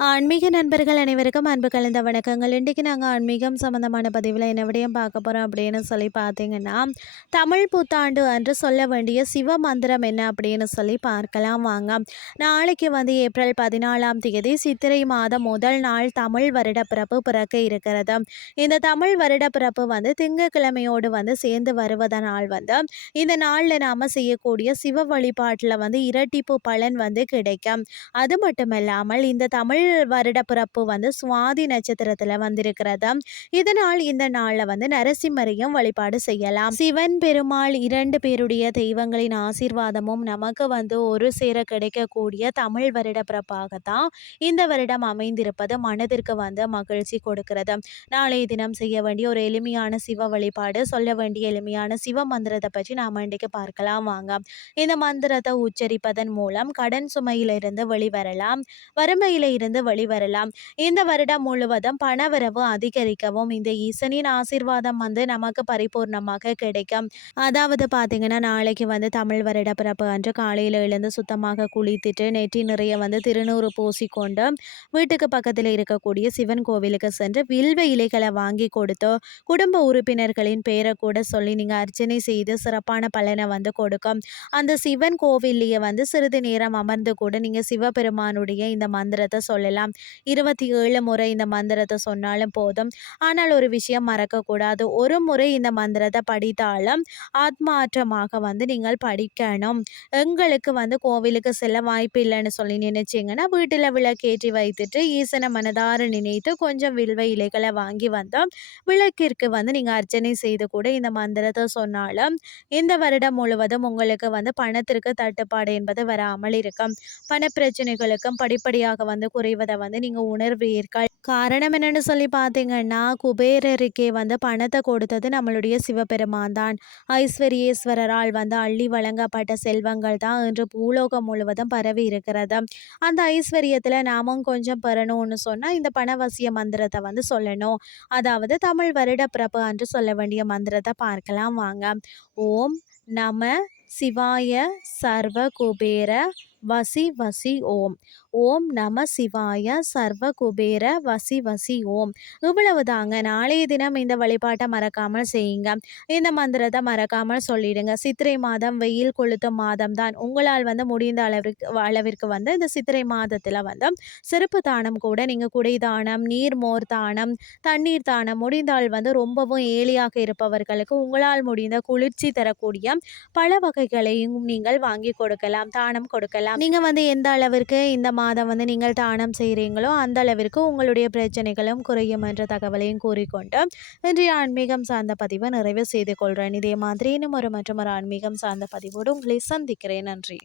ஆன்மீக நண்பர்கள் அனைவருக்கும் அன்பு கலந்த வணக்கங்கள். இன்றைக்கி நாங்கள் ஆன்மீகம் சம்மந்தமான பதிவில் என்ன விடையும் பார்க்க போகிறோம் அப்படின்னு சொல்லி பார்த்தீங்கன்னா தமிழ் புத்தாண்டு அன்று சொல்ல வேண்டிய சிவ மந்திரம் என்ன அப்படின்னு சொல்லி பார்க்கலாம் வாங்க. நாளைக்கு வந்து ஏப்ரல் பதினாலாம் தேதி சித்திரை மாதம் முதல் நாள் தமிழ் வருட பிறப்பு பிறக்க இருக்கிறது. இந்த தமிழ் வருட பிறப்பு வந்து திங்கக்கிழமையோடு வந்து சேர்ந்து வருவதனால் வந்து இந்த நாளில் நாம் செய்யக்கூடிய சிவ வழிபாட்டில் வந்து இரட்டிப்பு பலன் வந்து கிடைக்கும். அது மட்டும் இல்லாமல் இந்த தமிழ் தமிழ் வருட பிறப்பு வந்து சுவாதி நட்சத்திரத்தில் வந்திருக்கிறது. இதனால் இந்த நாளில் வந்து நரசிம்மரையும் வழிபாடு செய்யலாம். சிவன் பெருமாள் இரண்டு பேருடைய தெய்வங்களின் ஆசீர்வாதமும் நமக்கு வந்து ஒரு சேர கிடைக்கக்கூடிய தமிழ் வருட பிறப்பாகத்தான் இந்த வருடம் அமைந்திருப்பது மனதிற்கு வந்து மகிழ்ச்சி கொடுக்கிறது. நாளைய தினம் செய்ய வேண்டிய ஒரு எளிமையான சிவ வழிபாடு சொல்ல வேண்டிய எளிமையான சிவ மந்திரத்தை பற்றி நாம் இன்றைக்கு பார்க்கலாம் வாங்க. இந்த மந்திரத்தை உச்சரிப்பதன் மூலம் கடன் சுமையிலிருந்து வெளிவரலாம். வறுமையில இருந்து வெளிவரலாம் இந்த வருடம் முழுவதும் பணவரவு அதிகரிக்கவும் இந்த ஈசனின் ஆசீர்வாதம் வந்து நமக்கு பரிபூர்ணமாக கிடைக்கும். அதாவது பார்த்தீங்கன்னா நாளைக்கு வந்து தமிழ் வருட பிறப்பு அன்று காலையில் எழுந்து சுத்தமாக குளித்துட்டு நெற்றி நிறைய வந்து திருநூறு பூசிக்கொண்டு வீட்டுக்கு பக்கத்தில் இருக்கக்கூடிய சிவன் கோவிலுக்கு சென்று வில்வ இலைகளை வாங்கி கொடுத்தோ குடும்ப உறுப்பினர்களின் பெயரை கூட சொல்லி நீங்கள் அர்ச்சனை செய்து சிறப்பான பலனை வந்து கொடுக்கும். அந்த சிவன் கோவில்லையே வந்து சிறிது நேரம் அமர்ந்து கூட நீங்கள் சிவபெருமானுடைய இந்த மந்திரத்தை சொல்ல சொல்லலாம் இருபத்தி ஏழு முறை இந்த மந்திரத்தை சொன்னாலும் போதும். ஆனால் ஒரு விஷயம் மறக்கக்கூடாது. ஒரு முறை இந்த மந்திரத்தை படித்தாலும் ஆத்மாற்றமாக வந்து நீங்கள் படிக்கணும். எங்களுக்கு வந்து கோவிலுக்கு செல்ல வாய்ப்பு இல்லைன்னு சொல்லி நினைச்சிங்கன்னா வீட்டில் விளக்கேற்றி வைத்துட்டு ஈசனை மனதார நினைத்து கொஞ்சம் வில்வ இலைகளை வாங்கி வந்தோம். விளக்கிற்கு வந்து நீங்கள் அர்ச்சனை செய்து கூட இந்த மந்திரத்தை சொன்னாலும் இந்த வருடம் முழுவதும் உங்களுக்கு வந்து பணத்திற்கு தட்டுப்பாடு என்பது வராமல் இருக்கும். பண பிரச்சனைகளுக்கும் படிப்படியாக வந்து குறைவது செய்வதை வந்து நீங்கள் உணர்வீர்கள். காரணம் என்னென்னு சொல்லி பார்த்தீங்கன்னா குபேரருக்கே வந்து பணத்தை கொடுத்தது நம்மளுடைய சிவபெருமான் தான். ஐஸ்வர்யேஸ்வரரால் வந்து அள்ளி வழங்கப்பட்ட செல்வங்கள் தான் இன்று பூலோகம் முழுவதும் பரவி இருக்கிறது. அந்த ஐஸ்வர்யத்தில் நாமும் கொஞ்சம் பெறணும்னு சொன்னால் இந்த பணவசிய மந்திரத்தை வந்து சொல்லணும். அதாவது தமிழ் வருட பிரபு என்று சொல்ல வேண்டிய மந்திரத்தை பார்க்கலாம் வாங்க. ஓம் நம சிவாய சர்வ குபேர வசி வசி ஓம். ஓம் நம சிவாய சர்வ குபேர வசி வசி ஓம். இவ்வளவு தாங்க நாளைய தினம் இந்த வழிபாட்டை மறக்காமல் செய்யுங்க. இந்த மந்திரத்தை மறக்காமல் சொல்லிடுங்க. சித்திரை மாதம் வெயில் கொளுத்தும் மாதம் தான். உங்களால் வந்து முடிந்த அளவிற்கு அளவிற்கு வந்து இந்த சித்திரை மாதத்தில் வந்து சிறப்பு தானம் கூட நீங்கள் குடை தானம் நீர்மோர் தானம் தண்ணீர் தானம் முடிந்தால் வந்து ரொம்பவும் ஏழியாக இருப்பவர்களுக்கு உங்களால் முடிந்த குளிர்ச்சி தரக்கூடிய பல வகைகளையும் நீங்கள் வாங்கி கொடுக்கலாம் தானம் கொடுக்கலாம். நீங்கள் வந்து எந்த அளவிற்கு இந்த மாதம் வந்து நீங்கள் தானம் செய்கிறீங்களோ அந்த அளவிற்கு உங்களுடைய பிரச்சனைகளும் குறையும் என்ற தகவலையும் கூறிக்கொண்டு இன்றைய ஆன்மீகம் சார்ந்த பதிவை நிறைவு செய்து கொள்கிறேன் இதே மாதிரி இன்னும் ஒரு மற்றும் ஒரு ஆன்மீகம் சார்ந்த பதிவோடு உங்களை சந்திக்கிறேன். நன்றி.